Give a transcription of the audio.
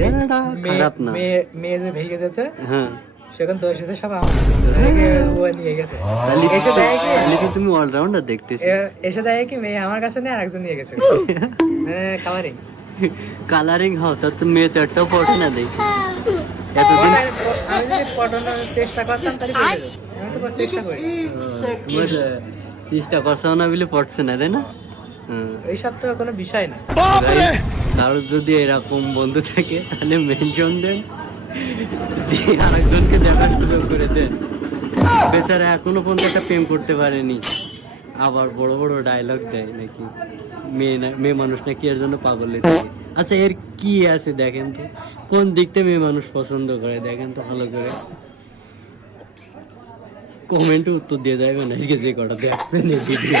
চেহারাটা খারাপ না। মেয়ে যে ভেঙে যেতে হ্যাঁ সেখানে দোষ হচ্ছে সব আমার ও নিয়ে গেছে। তাহলে কি তুমি অলরাউন্ডার দেখতেছি। এসে দেখে কি মেয়ে আমার কাছে নেই, আরেকজন নিয়ে গেছে। কালারিং কালারিং হও তা তো মেয়ে তো একটাও পড়ে না দেখি এতদিন। আমি যদি পটানোর চেষ্টা করতাম তাহলে পড়ে যেত। আমি তো চেষ্টা করি। তোমার চেষ্টা করছো না বলে পড়ছে না, তাই না? এইসব তো কোনো বিষয় না। কারোর যদি এরকম বন্ধু থাকে তাহলে মেনশন দেন, দিয়ে আরেকজনকে দেখার সুযোগ করে দেন। বেচারা এখনো পর্যন্ত একটা প্রেম করতে পারেনি, আবার বড় বড় ডায়লগ দেয় নাকি মেয়ে মানুষ নাকি এর জন্য পাগল হয়ে থাকে। আচ্ছা এর কি আছে দেখেন তো, কোন দিকটা মেয়ে মানুষ পছন্দ করে দেখেন তো ভালো করে। কমেন্টে উত্তর দিয়ে যাবেন আজকে যে কটা দেখবেন এই ভিডিও।